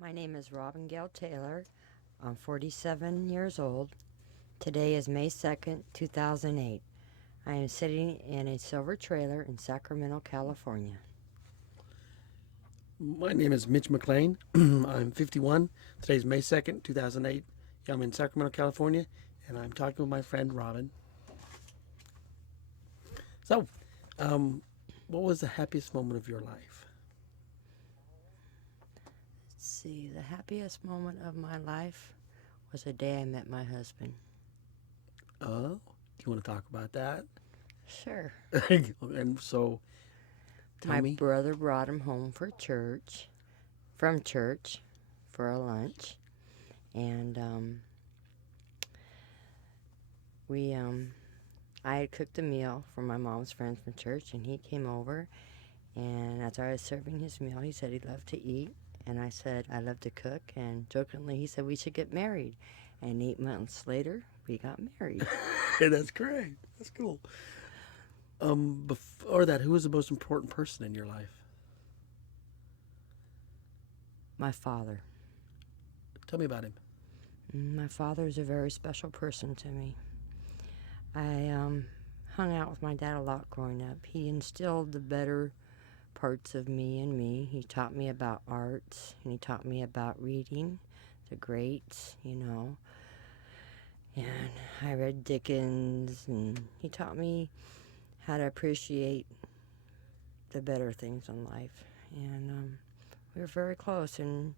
My name is Gayle Taylor. I'm 47 years old. Today is May 2nd, 2008. I am sitting in a silver trailer in Sacramento, California. My name is McLean. I'm 51. Today's May 2nd, 2008. I'm in Sacramento, California, and I'm talking with my friend Robin. So, what was the happiest moment of your life? Let's see, the happiest moment of my life was the day I met my husband. Oh, do you want to talk about that? Sure. And so, tell My me. brother brought him home from church, for a lunch. And I had cooked a meal for my mom's friends from church, and he came over. And as I was serving his meal, he said he loved to eat. And I said, I love to cook. And jokingly, he said we should get married. And 8 months later, we got married. That's great. That's cool. Before that, who was the most important person in your life? My father. Tell me about him. My father is a very special person to me. I hung out with my dad a lot growing up. He instilled the better parts of me in me. He taught me about arts, and he taught me about reading, the greats, And I read Dickens, and he taught me how to appreciate the better things in life. And we were very close, and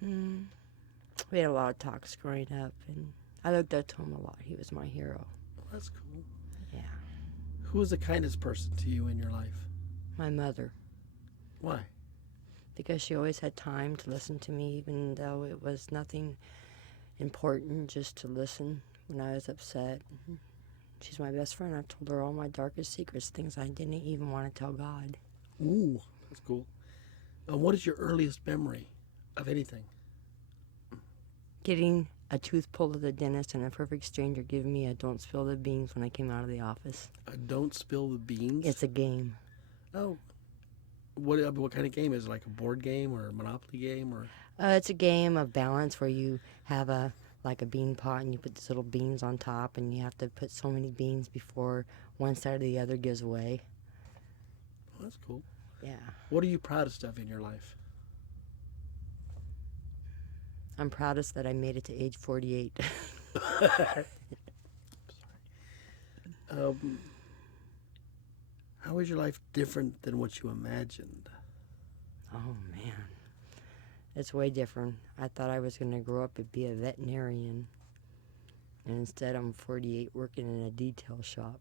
we had a lot of talks growing up, and I looked up to him a lot. He was my hero. That's cool. Yeah. Who was the kindest person to you in your life? My mother. Why? Because she always had time to listen to me, even though it was nothing important, just to listen when I was upset. She's my best friend. I've told her all my darkest secrets, things I didn't even want to tell God. Ooh, that's cool. What is your earliest memory of anything? Getting a tooth pulled at the dentist and a perfect stranger giving me a don't spill the beans when I came out of the office. Don't spill the beans? It's a game. Oh. What kind of game is it? Like a board game or a Monopoly game? Or It's a game of balance where you have a bean pot and you put these little beans on top, and you have to put so many beans before one side or the other gives way. Oh, that's cool. Yeah. What are you proudest of in your life? I'm proudest that I made it to age 48. How is your life different than what you imagined? Oh, man. It's way different. I thought I was going to grow up and be a veterinarian. And instead, I'm 48 working in a detail shop.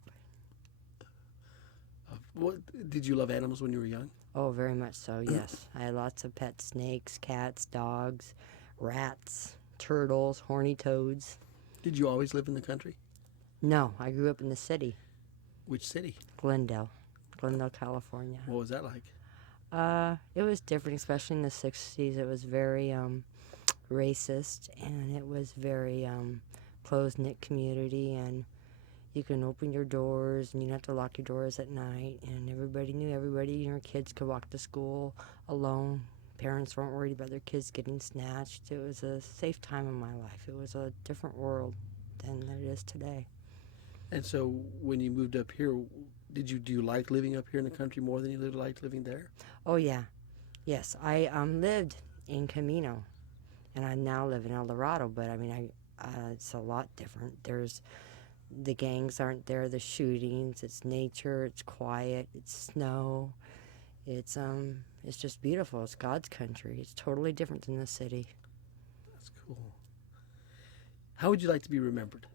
What did you love animals when you were young? Oh, very much so, yes. I had lots of pets, snakes, cats, dogs, rats, turtles, horny toads. Did you always live in the country? No, I grew up in the city. Which city? Glendale, California. What was that like? It was different, especially in the 60s. It was very racist, and it was very close-knit community, and you can open your doors, and you didn't have to lock your doors at night, and everybody knew everybody. Your kids could walk to school alone. Parents weren't worried about their kids getting snatched. It was a safe time in my life. It was a different world than it is today. And so when you moved up here, do you like living up here in the country more than you liked living there? Oh, yeah. Yes, I lived in Camino, and I now live in El Dorado, but I mean, it's a lot different. The gangs aren't there, the shootings, it's nature, it's quiet, it's snow. It's just beautiful. It's God's country. It's totally different than the city. That's cool. How would you like to be remembered?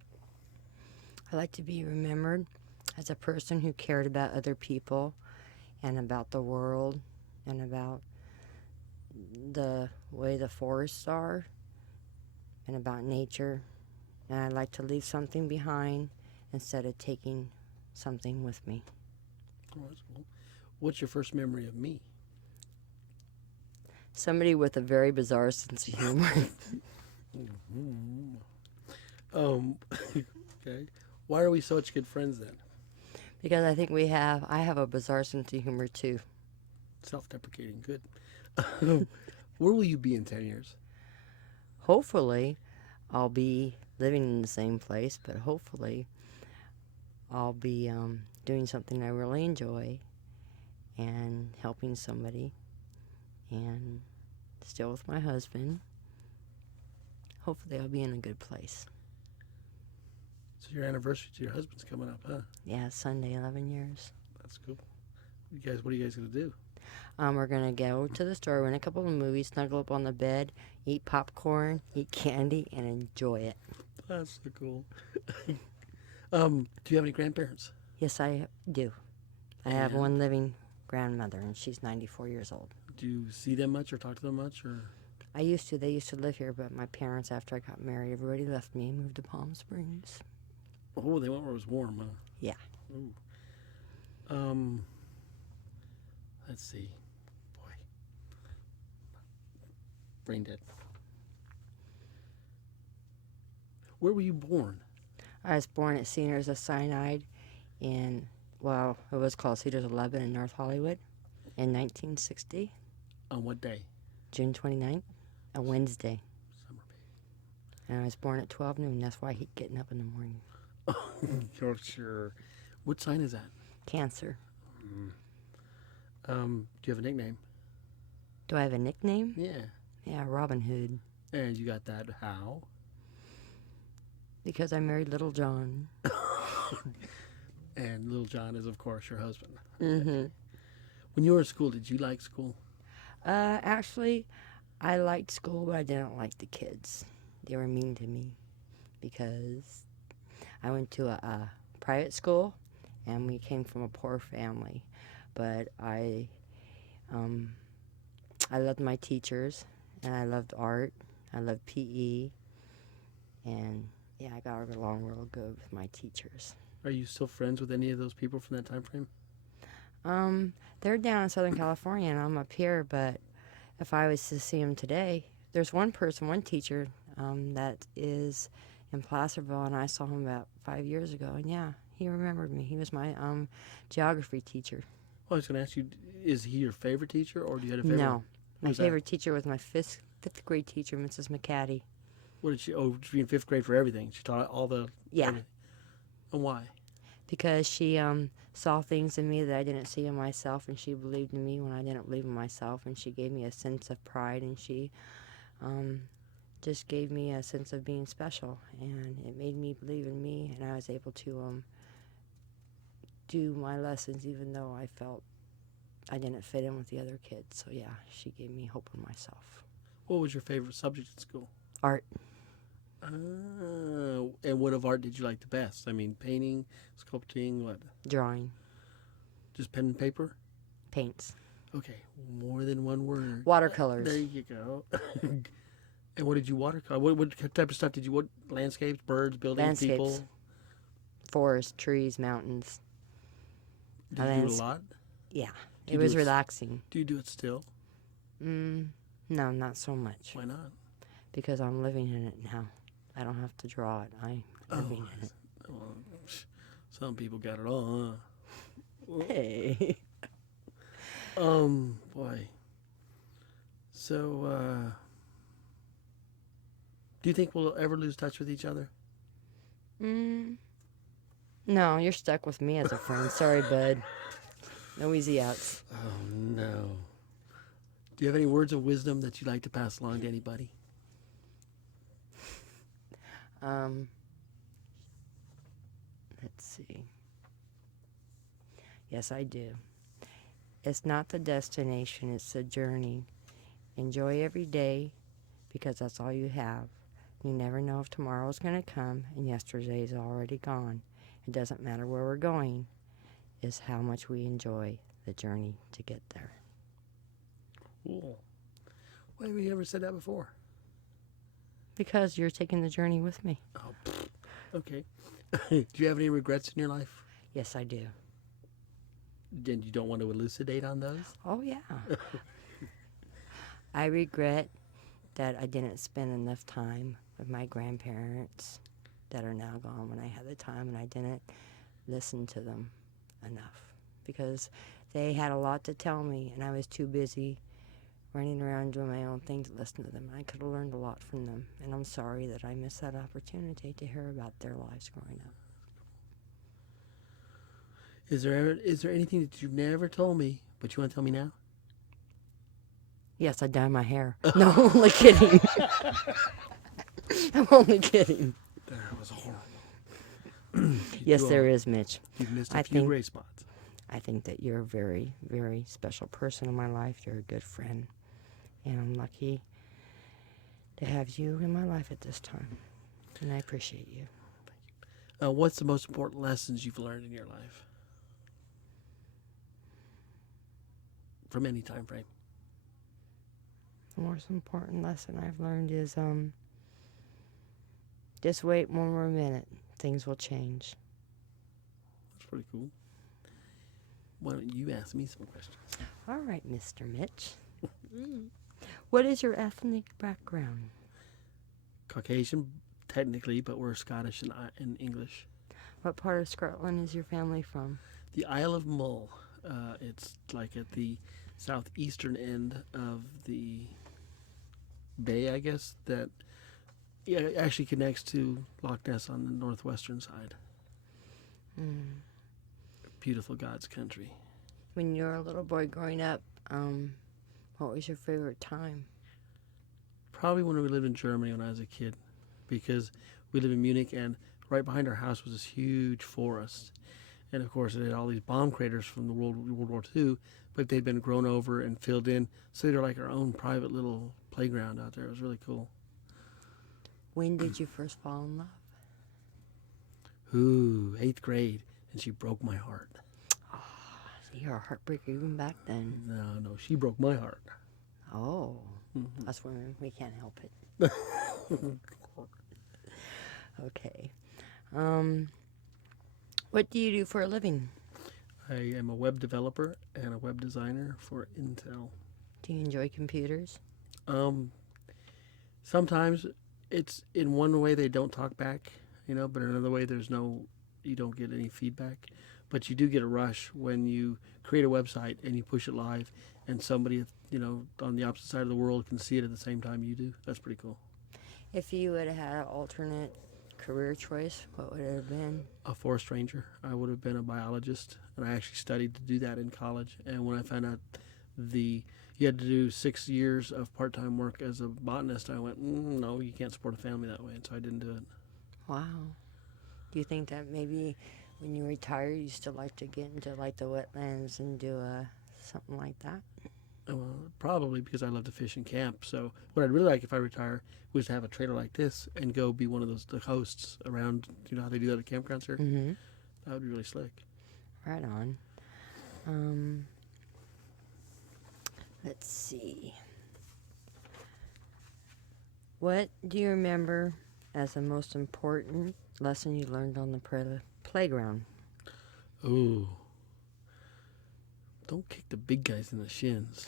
I like to be remembered as a person who cared about other people and about the world and about the way the forests are and about nature. And I'd like to leave something behind instead of taking something with me. Oh, that's cool. What's your first memory of me? Somebody with a very bizarre sense of humor. Okay. Why are we such good friends then? Because I have a bizarre sense of humor too. Self-deprecating, good. Where will you be in 10 years? Hopefully, I'll be living in the same place, but hopefully, I'll be doing something I really enjoy and helping somebody and still with my husband. Hopefully, I'll be in a good place. So your anniversary to your husband's coming up, huh? Yeah, Sunday, 11 years. That's cool. What are you guys going to do? We're going to go to the store, rent a couple of movies, snuggle up on the bed, eat popcorn, eat candy, and enjoy it. That's so cool. Do you have any grandparents? Yes, I do. I have And one living grandmother, and she's 94 years old. do you see them much or talk to them much? Or I used to. They used to live here, but my parents, after I got married, everybody left me and moved to Palm Springs. oh, they went where it was warm, huh? Yeah. Ooh. Let's see. Boy. Brain dead. Where were you born? I was born at Cedars of Sinai in, well, it was called Cedars 11 in North Hollywood in 1960, On what day? June 29th, a Wednesday. Summer And I was born at 12 noon. That's why I hate getting up in the morning. baby. You're sure. What sign is that? Cancer. Do you have a nickname? Do I have a nickname? Yeah. Yeah, Robin Hood. And you got that how? Because I married Little John. And Little John is, of course, your husband. Mm-hmm. When you were in school, did you like school? Actually, I liked school, but I didn't like the kids. They were mean to me because I went to a private school, and we came from a poor family. But I loved my teachers, and I loved art. I loved PE, and yeah, I got along real good with my teachers. Are you still friends with any of those people from that time frame? They're down in Southern California, and I'm up here. But if I was to see them today, there's one teacher that is in Placerville, and I saw him about 5 years ago, and yeah, he remembered me. He was my geography teacher. Well, I was going to ask you, is he your favorite teacher, or do you have a favorite? No, my Who's that? favorite teacher was my fifth grade teacher, Mrs. McCaddy. What did she? Oh, she in fifth grade for everything. She taught all the. Yeah. everything. And why? Because she saw things in me that I didn't see in myself, and she believed in me when I didn't believe in myself, and she gave me a sense of pride, and she just gave me a sense of being special, and it made me believe in me, and I was able to do my lessons even though I felt I didn't fit in with the other kids. So yeah, she gave me hope in myself. What was your favorite subject in school? Art. And what of art did you like the best? I mean, painting, sculpting, what? Drawing. Just pen and paper? Paints. Okay, more than one word. Watercolors. There you go. And what did you watercolor? What type of stuff did you? What landscapes, birds, buildings, Landscapes. people? Forests, trees, mountains. Did you do it a lot? Yeah. Do It you was do relaxing. Do you do it still? No, not so much. Why not? Because I'm living in it now. I don't have to draw it. I'm living in it. Well, some people got it all, huh? Hey. Boy. So, do you think we'll ever lose touch with each other? No, you're stuck with me as a friend. Sorry, bud. No easy outs. Oh, no. Do you have any words of wisdom that you'd like to pass along to anybody? Let's see. Yes, I do. It's not the destination, it's the journey. Enjoy every day because that's all you have. You never know if tomorrow's going to come and yesterday's already gone. It doesn't matter where we're going. It's how much we enjoy the journey to get there. Cool. Why have you ever said that before? Because you're taking the journey with me. Oh, okay. Do you have any regrets in your life? Yes, I do. And you don't want to elucidate on those? Oh, yeah. I regret that I didn't spend enough time with my grandparents that are now gone when I had the time, and I didn't listen to them enough because they had a lot to tell me, and I was too busy running around doing my own thing to listen to them. I could have learned a lot from them, and I'm sorry that I missed that opportunity to hear about their lives growing up. Is there anything that you've never told me, but you want to tell me now? Yes, I dye my hair. No, I'm only kidding. I'm only kidding. That was horrible. Yes, there is, Mitch. You've missed I a few think- gray spots. I think that you're a very, very special person in my life. You're a good friend. And I'm lucky to have you in my life at this time. And I appreciate you. What's the most important lessons you've learned in your life? From any time frame. The most important lesson I've learned is just wait one more minute. Things will change. That's pretty cool. Why don't you ask me some questions? All right, Mr. Mitch. What is your ethnic background? Caucasian, technically, but we're Scottish and English. What part of Scotland is your family from? The Isle of Mull. It's like at the southeastern end of the bay, I guess, that actually connects to Loch Ness on the northwestern side. Beautiful God's country. When you were a little boy growing up, what was your favorite time? Probably when we lived in Germany when I was a kid, because we live in Munich, and right behind our house was this huge forest. And of course, it had all these bomb craters from the World War II, but they'd been grown over and filled in, so they're like our own private little playground out there. It was really cool. When did you first fall in love? Ooh, 8th grade, and she broke my heart. You're a heartbreaker even back then. No, she broke my heart. Oh, us women, we can't help it. Okay. What do you do for a living? I am a web developer and a web designer for Intel. Do you enjoy computers? Sometimes it's in one way they don't talk back, but in another way you don't get any feedback. But you do get a rush when you create a website and you push it live and somebody, on the opposite side of the world can see it at the same time you do. That's pretty cool. If you would have had an alternate career choice, what would it have been? A forest ranger. I would have been a biologist, and I actually studied to do that in college. And when I found out you had to do 6 years of part-time work as a botanist, I went, no, you can't support a family that way, and so I didn't do it. Wow. Do you think that maybe when you retire, you still like to get into like the wetlands and do something like that? Well, probably because I love to fish and camp. So what I'd really like if I retire was to have a trailer like this and go be one of the hosts around. You know how they do that at campgrounds here? Mm-hmm. That would be really slick. Right on. Let's see. What do you remember as the most important lesson you learned on the playground? Ooh. Don't kick the big guys in the shins.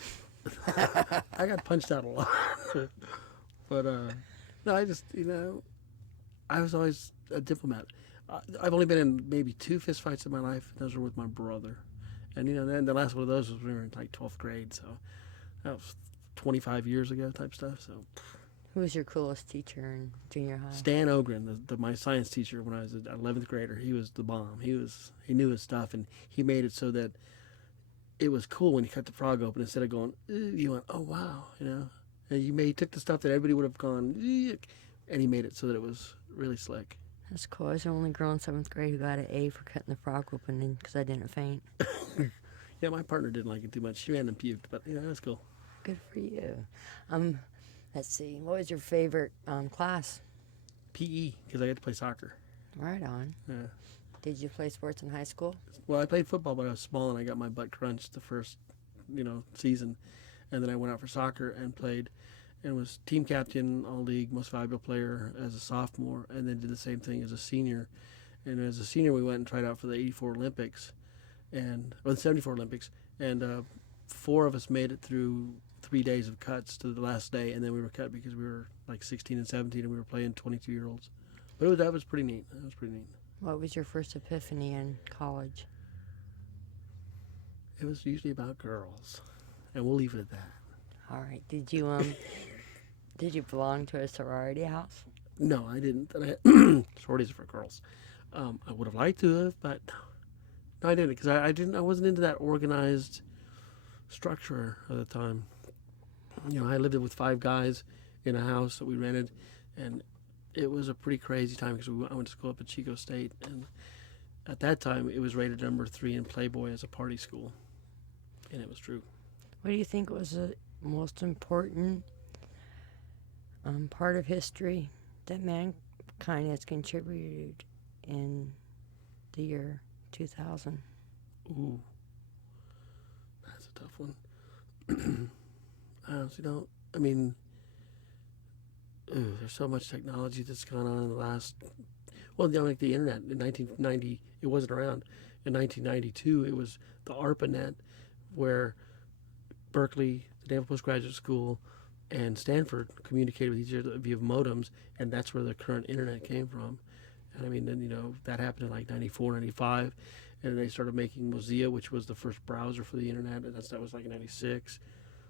I got punched out a lot. But, no, I was always a diplomat. I've only been in maybe 2 fistfights in my life. Those were with my brother. And, then the last one of those was when we were in like 12th grade. So that was 25 years ago type stuff. So Who was your coolest teacher in junior high? Stan Ogren, my science teacher when I was an 11th grader, he was the bomb. He knew his stuff, and he made it so that it was cool when you cut the frog open. Instead of going, you went, oh, wow, And he took the stuff that everybody would have gone, and he made it so that it was really slick. That's cool. I was the only girl in 7th grade who got an A for cutting the frog open because I didn't faint. Yeah, my partner didn't like it too much. She ran and puked, but that was cool. Good for you. Let's see. What was your favorite class? PE, because I got to play soccer. Right on. Yeah. Did you play sports in high school? Well, I played football, but I was small, and I got my butt crunched the first, season. And then I went out for soccer and played and was team captain, all-league, most valuable player as a sophomore, and then did the same thing as a senior. And as a senior, we went and tried out for the 84 Olympics, or the 74 Olympics, and 4 of us made it through 3 days of cuts to the last day, and then we were cut because we were like 16 and 17, and we were playing 22-year-olds. But that was pretty neat. What was your first epiphany in college? It was usually about girls, and we'll leave it at that. All right. Did you belong to a sorority house? No, I didn't. Sororities are for girls. I would have liked to have, but no, I didn't because I didn't. I wasn't into that organized structure at the time. I lived with 5 guys in a house that we rented, and it was a pretty crazy time because I went to school up at Chico State, and at that time it was rated number 3 in Playboy as a party school, and it was true. What do you think was the most important part of history that mankind has contributed in the year 2000? Ooh, that's a tough one. I honestly don't. I mean, there's so much technology that's gone on in the last. Well, like the internet in 1990, it wasn't around. In 1992, it was the ARPANET, where Berkeley, the Naval Postgraduate School, and Stanford communicated with each other via modems, and that's where the current internet came from. And I mean, then that happened in like 94, 95, and they started making Mozilla, which was the first browser for the internet, and that was like 96.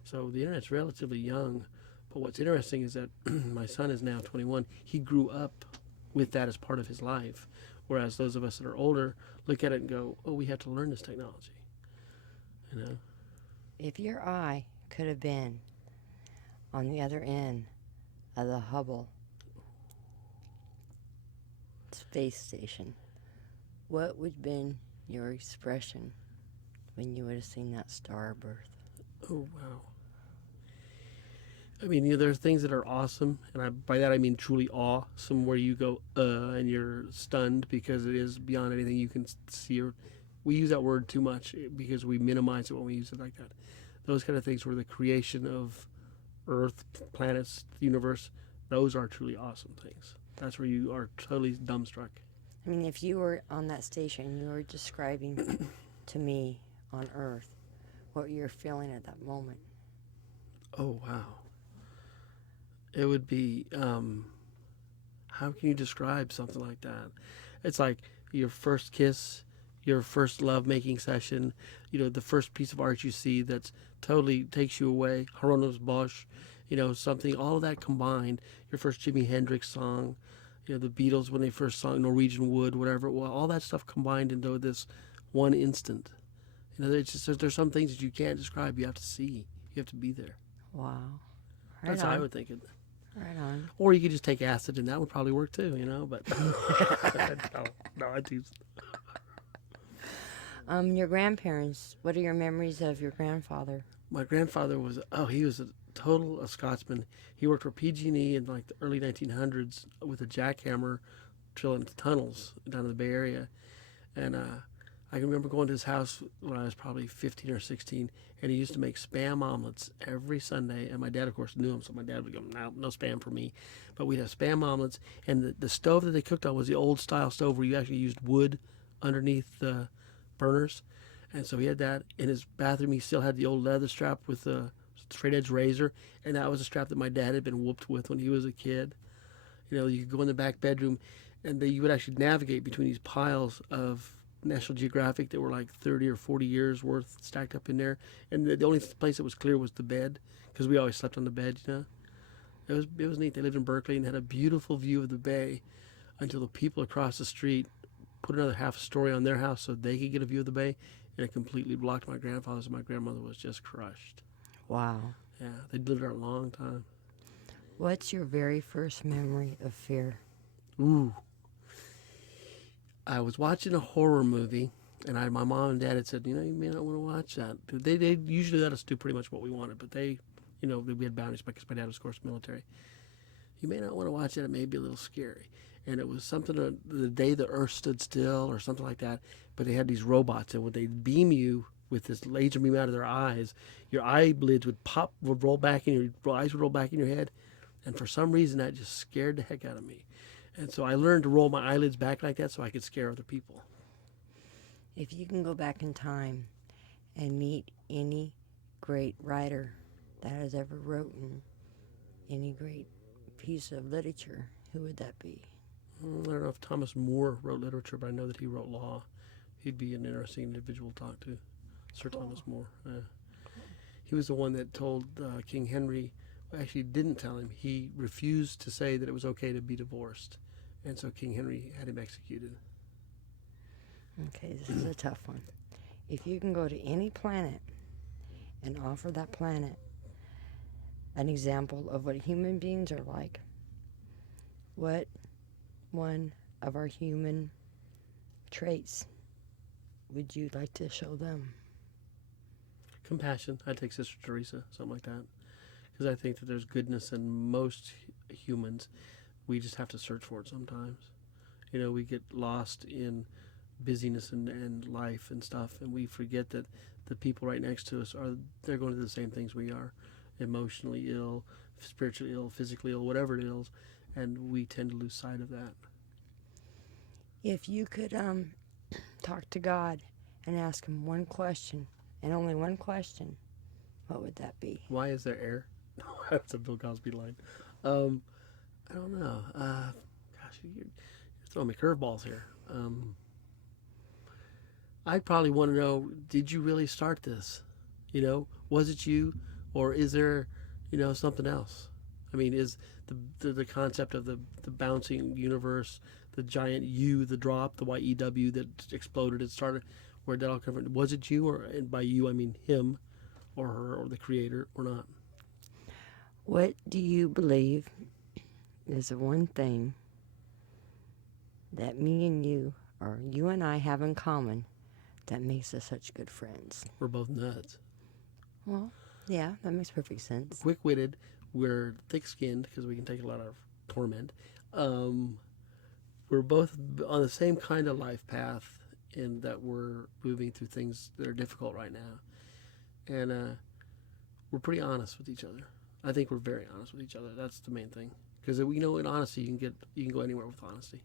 So the internet's relatively young. But what's interesting is that my son is now 21. He grew up with that as part of his life, whereas those of us that are older look at it and go, "Oh, we have to learn this technology." You know. If your eye could have been on the other end of the Hubble space station, what would have been your expression when you would have seen that star birth? Oh, wow. I mean, there are things that are awesome, and by that I mean truly awesome, where you go, and you're stunned because it is beyond anything you can see. We use that word too much because we minimize it when we use it like that. Those kind of things where the creation of Earth, planets, the universe, those are truly awesome things. That's where you are totally dumbstruck. I mean, if you were on that station, you were describing to me on Earth what you're feeling at that moment. Oh, wow. It would be, how can you describe something like that? It's like your first kiss, your first love-making session, the first piece of art you see that's totally takes you away, Hieronymus Bosch, something, all of that combined, your first Jimi Hendrix song, the Beatles when they first sang Norwegian Wood, whatever it was, all that stuff combined into this one instant. It's just, there's some things that you can't describe, you have to see, you have to be there. Wow. That's how I would think it. Right on. Or you could just take acid and that would probably work too, but no, I do. Your grandparents, what are your memories of your grandfather? My grandfather he was a Scotsman. He worked for PG&E in like the early 1900s with a jackhammer drilling tunnels down in the Bay Area. And I can remember going to his house when I was probably 15 or 16, and he used to make Spam omelets every Sunday. And my dad, of course, knew him, so my dad would go, no Spam for me. But we'd have Spam omelets, and the stove that they cooked on was the old-style stove where you actually used wood underneath the burners. And so he had that. In his bathroom, he still had the old leather strap with the straight-edge razor, and that was a strap that my dad had been whooped with when he was a kid. You could go in the back bedroom, and you would actually navigate between these piles of National Geographic that were like 30 or 40 years worth stacked up in there, and the only place that was clear was the bed, because we always slept on the bed. It was neat. They lived in Berkeley and had a beautiful view of the bay until the people across the street put another half a story on their house so they could get a view of the bay, and it completely blocked my grandfather's, and my grandmother was just crushed. Wow. Yeah, they'd lived there a long time. What's your very first memory of fear? Ooh. I was watching a horror movie, and my mom and dad had said, you may not want to watch that. They usually let us do pretty much what we wanted, but we had boundaries because my dad was, of course, military. You may not want to watch that. It may be a little scary. And it was something the day the Earth stood still or something like that, but they had these robots, and when they beam you with this laser beam out of their eyes, your eyelids would roll back, and your eyes would roll back in your head. And for some reason, that just scared the heck out of me. And so I learned to roll my eyelids back like that so I could scare other people. If you can go back in time and meet any great writer that has ever written any great piece of literature, who would that be? I don't know if Thomas More wrote literature, but I know that he wrote law. He'd be an interesting individual to talk to. Sir Thomas More. He was the one that told King Henry, well, actually didn't tell him, he refused to say that it was okay to be divorced. And so King Henry had him executed. Okay, this is a tough one. If you can go to any planet and offer that planet an example of what human beings are like, what one of our human traits would you like to show them? Compassion. I'd take Sister Teresa, something like that. Because I think that there's goodness in most humans. We just have to search for it sometimes. You know, we get lost in busyness and life and stuff, and we forget that the people right next to us they're going through the same things we are. Emotionally ill, spiritually ill, physically ill, whatever it is, and we tend to lose sight of that. If you could talk to God and ask him one question, and only one question, what would that be? Why is there air? That's a Bill Cosby line. I don't know. Gosh, you're throwing me curveballs here. I'd probably want to know, did you really start this? You know, was it you, or is there, something else? I mean, is the concept of the bouncing universe, the giant U, the drop, the YEW that exploded, it started, where did that all come from? Was it you, or and by you I mean him, or her, or the creator, or not? What do you believe is the one thing that me and you, or you and I, have in common that makes us such good friends? We're both nuts. Well, yeah, that makes perfect sense. Quick-witted. We're thick-skinned because we can take a lot of torment. We're both on the same kind of life path in that we're moving through things that are difficult right now. And we're pretty honest with each other. I think we're very honest with each other. That's the main thing. Because in honesty, you can go anywhere with honesty.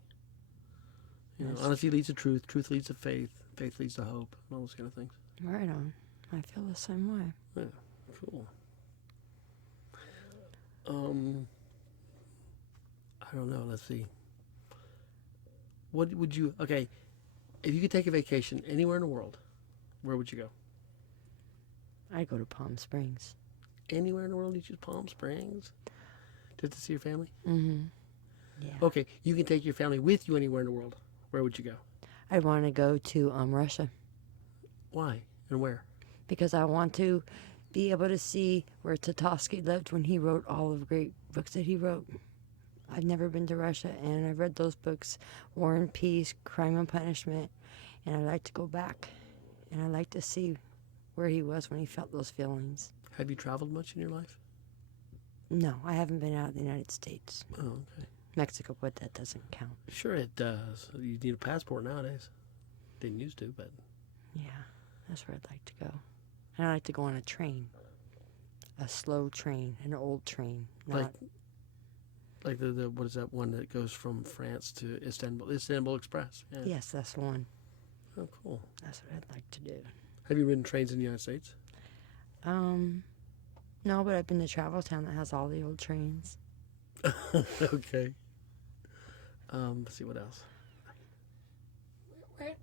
Honesty leads to truth. Truth leads to faith. Faith leads to hope. And all those kind of things. Right on. I feel the same way. Yeah, cool. I don't know. Let's see. What would you? Okay, if you could take a vacation anywhere in the world, where would you go? I'd go to Palm Springs. Anywhere in the world, you choose Palm Springs, just to see your family. Mm-hmm. Yeah. Okay, you can take your family with you anywhere in the world. Where would you go? I'd want to go to Russia. Why and where? Because I want to be able to see where Tchaikovsky lived when he wrote all of the great books that he wrote. I've never been to Russia, and I've read those books, War and Peace, Crime and Punishment, and I'd like to go back, and I'd like to see where he was when he felt those feelings. Have you traveled much in your life? No, I haven't been out of the United States. Oh, okay. Mexico, but that doesn't count. Sure it does. You need a passport nowadays. Didn't used to, but... Yeah, that's where I'd like to go. And I'd like to go on a train. A slow train, an old train. Not Like the what is that one that goes from France to Istanbul? Istanbul Express. Yeah. Yes, that's the one. Oh, cool. That's what I'd like to do. Have you ridden trains in the United States? No, but I've been to Travel Town that has all the old trains. Okay. Let's see what else.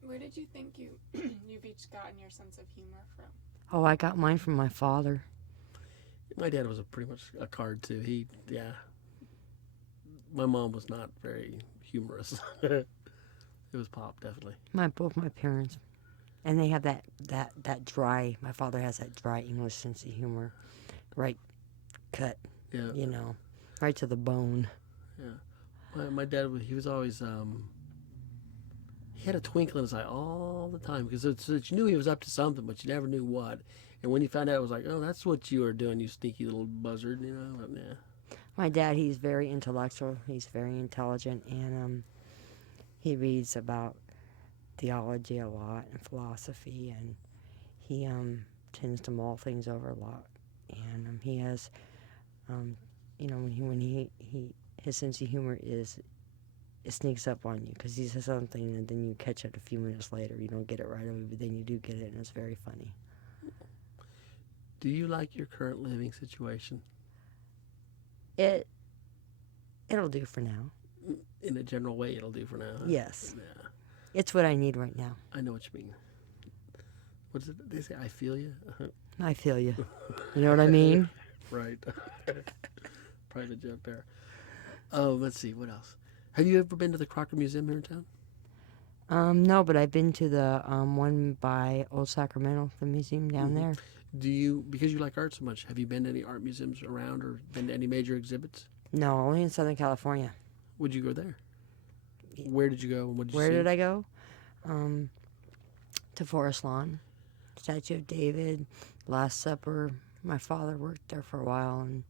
Where did you think you've each gotten your sense of humor from? Oh, I got mine from my father. My dad was pretty much a card too. My mom was not very humorous. It was Pop, definitely. Both my parents, and they have that dry. My father has that dry English sense of humor, right? Cut. Yeah. Right to the bone. Yeah. My dad, he was always he had a twinkle in his eye all the time because you knew he was up to something, but you never knew what. And when you found out, it was like, oh, that's what you were doing, you sneaky little buzzard, Yeah. My dad, he's very intellectual. He's very intelligent, and he reads about theology a lot and philosophy, and he tends to mull things over a lot. And he has, his sense of humor it sneaks up on you because he says something and then you catch it a few minutes later. You don't get it right away, but then you do get it, and it's very funny. Do you like your current living situation? It'll do for now. In a general way, it'll do for now. Huh? Yes. Yeah. It's what I need right now. I know what you mean. What is it? They say, I feel you. I feel you. You know what I mean? Right. Private joke there. Oh, let's see. What else? Have you ever been to the Crocker Museum here in town? No, but I've been to the one by Old Sacramento, the museum down there. Do you, because you like art so much, have you been to any art museums around or been to any major exhibits? No, only in Southern California. Would you go there? Where did you go and what did you see? Where did I go? To Forest Lawn, Statue of David, Last Supper. My father worked there for a while, and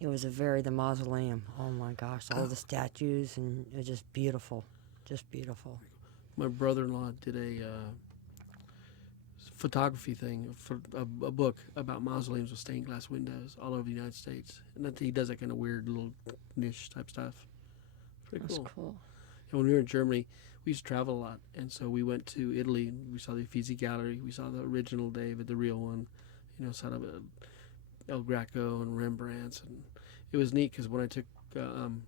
it was the mausoleum. Oh my gosh, all the statues, and it was just beautiful. Just beautiful. My brother-in-law did a photography thing for a book about mausoleums with stained glass windows all over the United States, and he does that kind of weird little niche type stuff. Pretty That's cool. cool. And when we were in Germany, we used to travel a lot, and so we went to Italy. And we saw the Uffizi Gallery. We saw the original David, the real one. Saw El Greco and Rembrandt's, and it was neat because when I took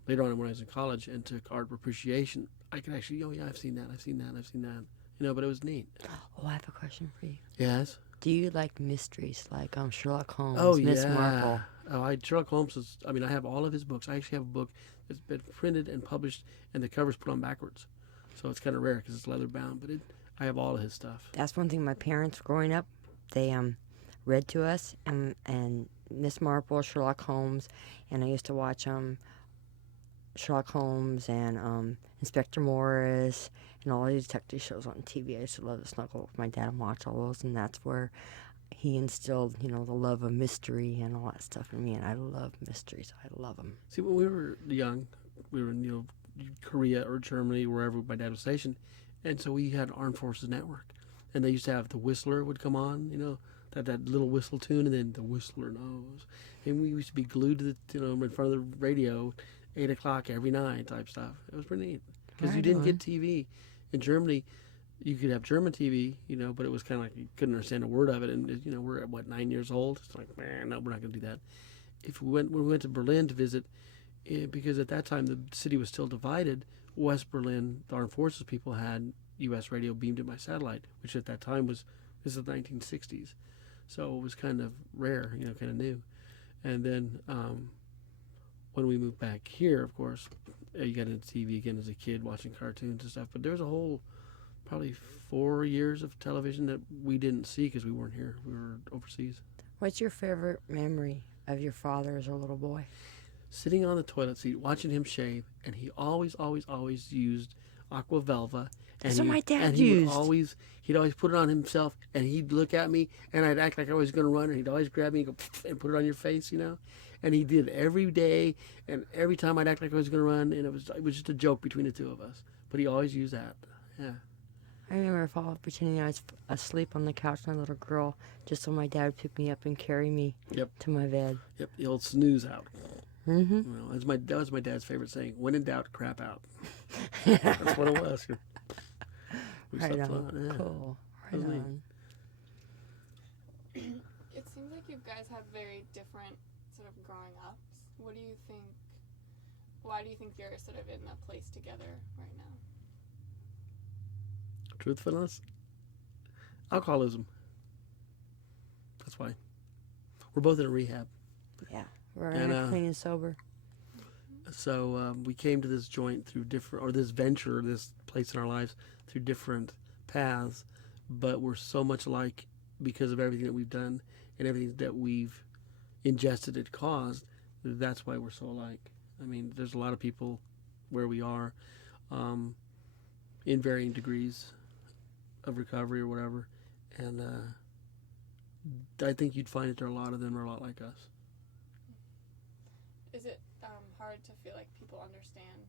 later on when I was in college and took art appreciation, I could actually, oh yeah, I've seen that. But it was neat. Oh, I have a question for you. Yes. Do you like mysteries like Sherlock Holmes, Oh Miss yeah. Marple? Oh, Sherlock Holmes is. I mean, I have all of his books. I actually have a book that's been printed and published, and the cover's put on backwards, so it's kind of rare because it's leather bound. But I have all of his stuff. That's one thing my parents growing up, they read to us, and Miss Marple, Sherlock Holmes, and I used to watch Sherlock Holmes and Inspector Morris and all these detective shows on TV. I used to love to snuggle with my dad and watch all those, and that's where he instilled, the love of mystery and all that stuff in me, and I love mysteries. I love them. See, when we were young, we were in Korea or Germany, wherever my dad was stationed, and so we had Armed Forces Network, and they used to have the Whistler would come on, that little whistle tune, and then the Whistler knows, and we used to be glued to the in front of the radio, 8 o'clock every night type stuff. It was pretty neat because you didn't get TV in Germany. You could have German TV, but it was kind of like you couldn't understand a word of it. And we're at 9 years old. It's like, man, no, we're not going to do that. When we went to Berlin to visit, because at that time the city was still divided. West Berlin, the Armed Forces people had U.S. radio beamed in by satellite, which at that time this is the 1960s, so it was kind of rare, kind of new. And then when we moved back here, of course, you got into TV again as a kid, watching cartoons and stuff. But there was a whole probably 4 years of television that we didn't see because we weren't here. We were overseas. What's your favorite memory of your father as a little boy? Sitting on the toilet seat, watching him shave, and he always used Aqua Velva. That's what my dad used. He'd always put it on himself, and he'd look at me, and I'd act like I was going to run, and he'd always grab me and go, and put it on your face, And he did every day, and every time I'd act like I was going to run, and it was just a joke between the two of us. But he always used that. Yeah. I remember pretending I was asleep on the couch, my little girl, just so my dad would pick me up and carry me to my bed. Yep, the old snooze out. Mm-hmm. That was my dad's favorite saying. When in doubt, crap out. That's what it was. Right on. Yeah. Cool. Right on. It seems like you guys have very different sort of growing ups. What do you think? Why do you think you're sort of in a place together right now? Truthfulness? Alcoholism. That's why. We're both in a rehab. Yeah. We're clean and sober. So we came to this joint through this venture, this place in our lives, through different paths, but we're so much alike because of everything that we've done and everything that we've ingested and caused. That's why we're so alike. I mean, there's a lot of people where we are in varying degrees of recovery or whatever, and I think you'd find that there are a lot of them are a lot like us. Is it hard to feel like people understand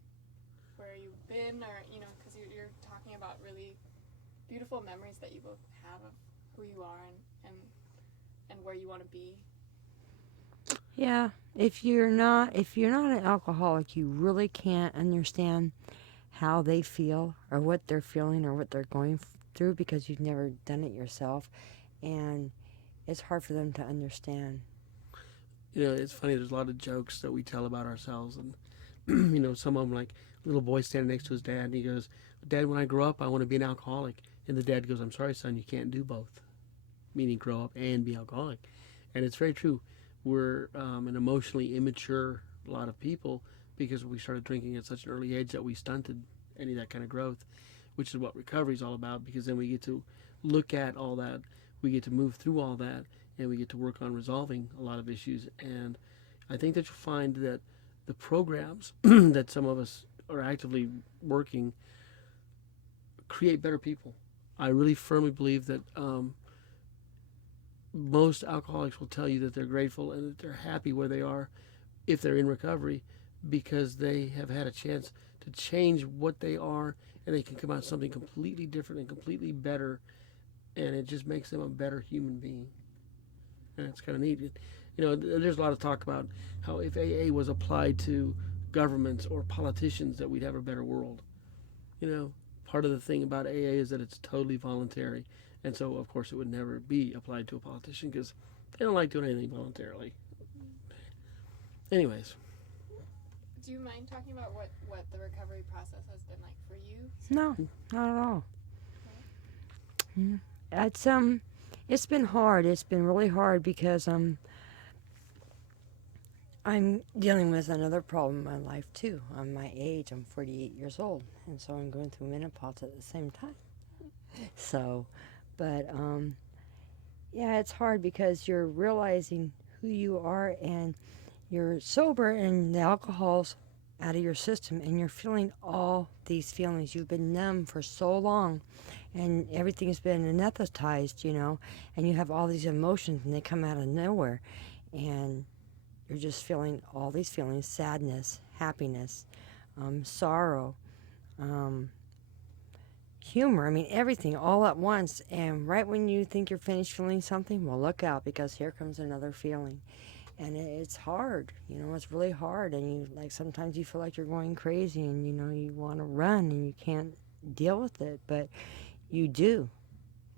where you've been, or because you're talking about really beautiful memories that you both have of who you are and where you want to be? Yeah, if you're not an alcoholic, you really can't understand how they feel or what they're feeling or what they're going through because you've never done it yourself, and it's hard for them to understand. It's funny. There's a lot of jokes that we tell about ourselves, and some of them, like little boy standing next to his dad, and he goes, "Dad, when I grow up, I want to be an alcoholic." And the dad goes, "I'm sorry, son, you can't do both." meaning grow up and be alcoholic. And it's very true. We're an emotionally immature lot of people because we started drinking at such an early age that we stunted any of that kind of growth, which is what recovery is all about, because then we get to look at all that, we get to move through all that, and we get to work on resolving a lot of issues. And I think that you'll find that the programs that some of us are actively working create better people. I really firmly believe that most alcoholics will tell you that they're grateful and that they're happy where they are if they're in recovery, because they have had a chance to change what they are, and they can come out something completely different and completely better, and it just makes them a better human being. And it's kind of neat. You know, there's a lot of talk about how if AA was applied to governments or politicians, that we'd have a better world. You know, part of the thing about AA is that it's totally voluntary, and so of course it would never be applied to a politician because they don't like doing anything voluntarily. Anyways. Do you mind talking about what the recovery process has been like for you? No, not at all. It's been hard. It's been really hard because I'm dealing with another problem in my life too. I'm my age. I'm 48 years old, and so I'm going through menopause at the same time. So, but yeah, it's hard because you're realizing who you are, and you're sober, and the alcohol's out of your system, and you're feeling all these feelings. You've been numb for so long, and everything's been anesthetized, you know, and you have all these emotions, and they come out of nowhere, and you're just feeling all these feelings: sadness, happiness, sorrow, humor. I mean, everything all at once. And right when you think you're finished feeling something, well, look out, because here comes another feeling. And it's hard, you know, it's really hard. And you, like, sometimes you feel like you're going crazy, and, you know, you want to run and you can't deal with it, but you do.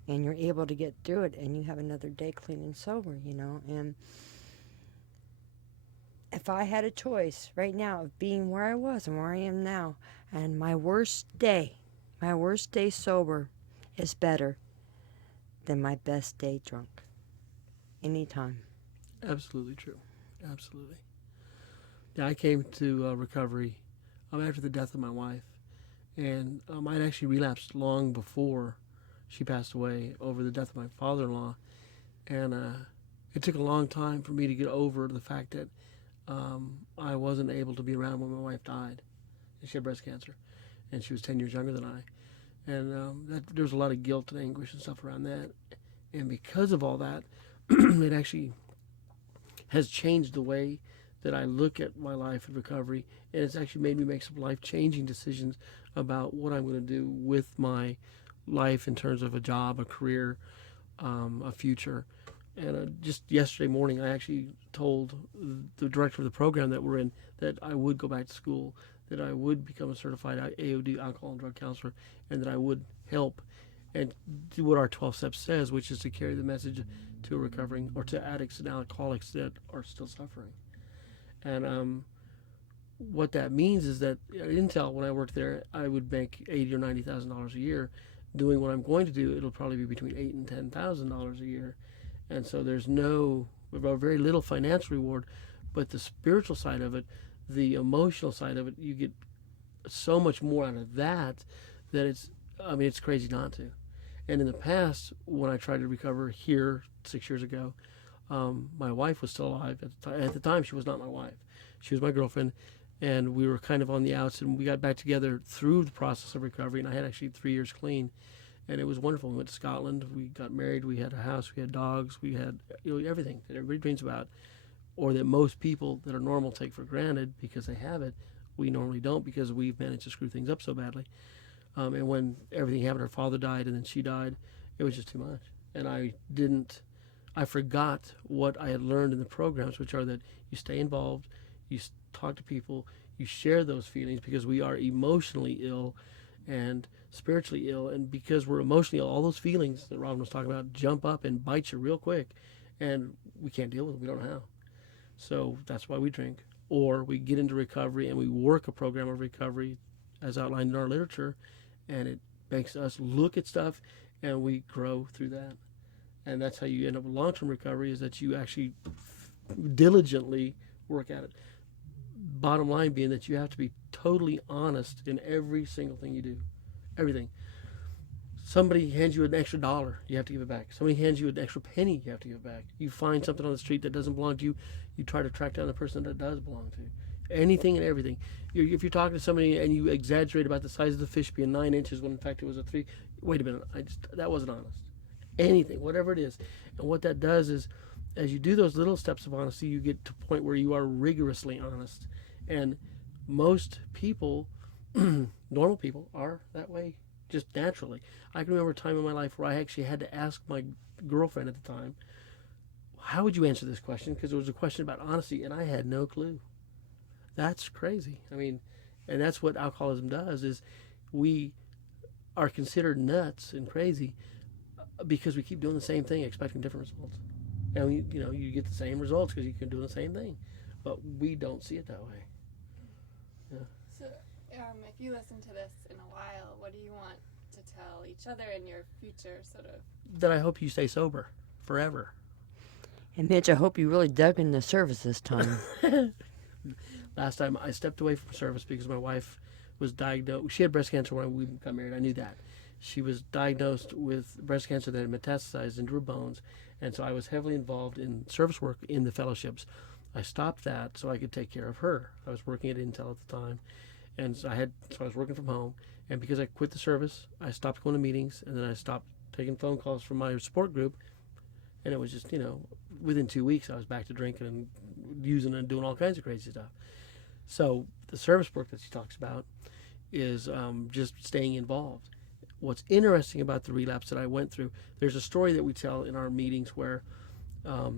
And you're able to get through it, and you have another day clean and sober, you know. And if I had a choice right now of being where I was and where I am now, and my worst day sober is better than my best day drunk. Anytime. Absolutely true. Absolutely. Yeah, I came to recovery after the death of my wife, and I'd actually relapsed long before she passed away over the death of my father-in-law, and it took a long time for me to get over the fact that I wasn't able to be around when my wife died. And she had breast cancer, and she was 10 years younger than I, and there was a lot of guilt and anguish and stuff around that, and because of all that, it actually has changed the way that I look at my life in recovery, and it's actually made me make some life-changing decisions about what I'm going to do with my life in terms of a job, a career, a future. And just yesterday morning, I actually told the director of the program that we're in that I would go back to school, that I would become a certified AOD, alcohol and drug counselor, and that I would help and do what our 12 steps says, which is to carry the message to recovering, or to addicts and alcoholics that are still suffering. And what that means is that at Intel, when I worked there, I would make $80,000 or $90,000 a year. Doing what I'm going to do, it'll probably be between $8,000 and $10,000 a year. And so there's very little financial reward, but the spiritual side of it, the emotional side of it, you get so much more out of that it's crazy not to. And in the past, when I tried to recover here 6 years ago, my wife was still alive. At the time, she was not my wife. She was my girlfriend, and we were kind of on the outs, and we got back together through the process of recovery, and I had actually 3 years clean, and it was wonderful. We went to Scotland, we got married, we had a house, we had dogs, we had everything that everybody dreams about, or that most people that are normal take for granted because they have it. We normally don't, because we've managed to screw things up so badly. And when everything happened, her father died and then she died, it was just too much. And I forgot what I had learned in the programs, which are that you stay involved, you talk to people, you share those feelings, because we are emotionally ill and spiritually ill. And because we're emotionally ill, all those feelings that Robin was talking about jump up and bite you real quick, and we can't deal with them. We don't know how. So that's why we drink. Or we get into recovery and we work a program of recovery as outlined in our literature, and it makes us look at stuff and we grow through that. And that's how you end up with long-term recovery, is that you actually diligently work at it. Bottom line being that you have to be totally honest in every single thing you do. Everything. Somebody hands you an extra $1, you have to give it back. Somebody hands you an extra penny, you have to give it back. You find something on the street that doesn't belong to you, you try to track down the person that does belong to you. Anything and everything. If you're talking to somebody and you exaggerate about the size of the fish being 9 inches when in fact it was a 3, wait a minute, that wasn't honest. Anything, whatever it is. And what that does is, as you do those little steps of honesty, you get to a point where you are rigorously honest. And most people, normal people, are that way just naturally. I can remember a time in my life where I actually had to ask my girlfriend at the time, how would you answer this question? Because it was a question about honesty, and I had no clue. That's crazy. I mean, and that's what alcoholism does, is we are considered nuts and crazy because we keep doing the same thing, expecting different results. And you get the same results because you can do the same thing, but we don't see it that way. Yeah. So, if you listen to this in a while, what do you want to tell each other in your future, sort of? That I hope you stay sober forever. And Mitch, I hope you really dug in the service this time. Last time I stepped away from service because my wife was diagnosed. She had breast cancer when we got married. I knew that. She was diagnosed with breast cancer that had metastasized into her bones, and so I was heavily involved in service work in the fellowships. I stopped that so I could take care of her. I was working at Intel at the time, and so I was working from home. And because I quit the service, I stopped going to meetings, and then I stopped taking phone calls from my support group. And it was just, within 2 weeks, I was back to drinking and using and doing all kinds of crazy stuff. So the service work that she talks about is just staying involved. What's interesting about the relapse that I went through, there's a story that we tell in our meetings where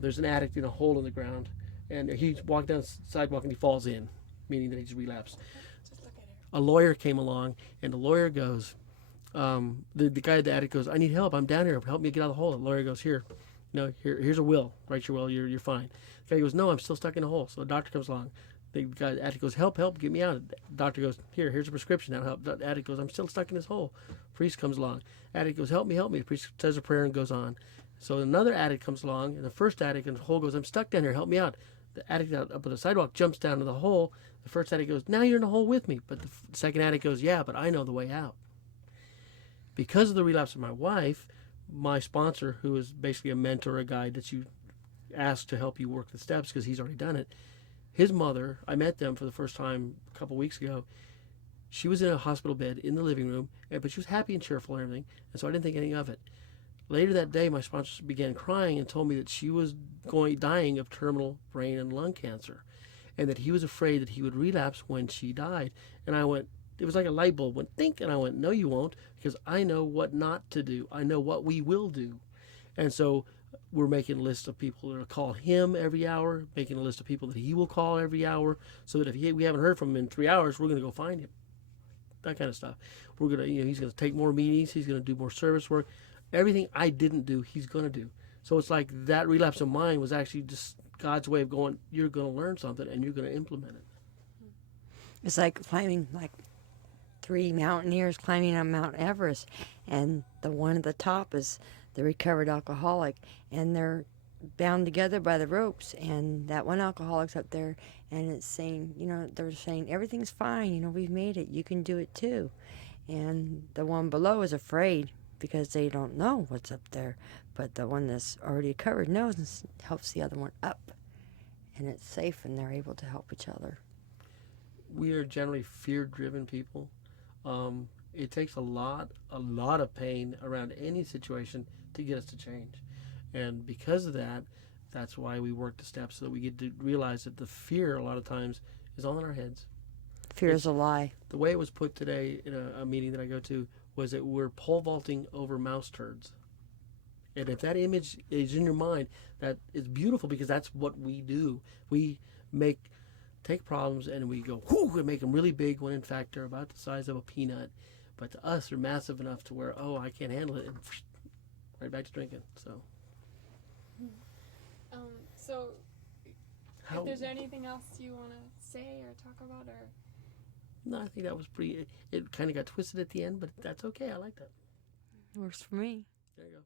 there's an addict in a hole in the ground, and he's walking down the sidewalk and he falls in, meaning that he's relapsed. Just look at her. A lawyer came along, and the lawyer goes, the guy at the attic goes, I need help. I'm down here. Help me get out of the hole. The lawyer goes, here's a will. Write your will. You're fine. The guy goes, no, I'm still stuck in a hole. So the doctor comes along. The guy at the attic goes, help, get me out. The doctor goes, here's a prescription. That'll help. The attic goes, I'm still stuck in this hole. Priest comes along. Attic goes, help me. The priest says a prayer and goes on. So another addict comes along, and the first addict in the hole goes, I'm stuck down here. Help me out. The addict up on the sidewalk jumps down to the hole. The first addict goes, now you're in the hole with me. But the second addict goes, yeah, but I know the way out. Because of the relapse of my wife, my sponsor, who is basically a mentor, a guide that you ask to help you work the steps because he's already done it, his mother, I met them for the first time a couple weeks ago. She was in a hospital bed in the living room, but she was happy and cheerful and everything, and so I didn't think anything of it. Later that day, my sponsor began crying and told me that she was dying of terminal brain and lung cancer, and that he was afraid that he would relapse when she died. And I went, it was like a light bulb went think, and I went, no, you won't, because I know what not to do. I know what we will do. And so we're making a list of people that will call him every hour, making a list of people that he will call every hour, so that if we haven't heard from him in 3 hours, we're going to go find him. That kind of stuff. We're going to, he's going to take more meetings. He's going to do more service work. Everything I didn't do, he's going to do. So it's like that relapse of mine was actually just God's way of going, you're going to learn something and you're going to implement it. It's like climbing, like 3 mountaineers climbing on Mount Everest, and the one at the top is the recovered alcoholic, and they're bound together by the ropes, and that one alcoholic's up there, and it's saying, they're saying, everything's fine, we've made it, you can do it too. And the one below is afraid because they don't know what's up there, but the one that's already covered knows and helps the other one up, and it's safe, and they're able to help each other. We are generally fear-driven people. It takes a lot of pain around any situation to get us to change. And because of that, that's why we work the steps, so that we get to realize that the fear a lot of times is all in our heads. Fear is a lie. The way it was put today in a meeting that I go to was that we're pole vaulting over mouse turds. And if that image is in your mind, that is beautiful, because that's what we do. We take problems and we go, whoo, and make them really big when in fact they're about the size of a peanut. But to us, they're massive enough to where, I can't handle it, and right back to drinking. So. So, if there's anything else you want to say or talk about, or? No, I think that was pretty. It kind of got twisted at the end, but that's okay. I like that. Works for me. There you go.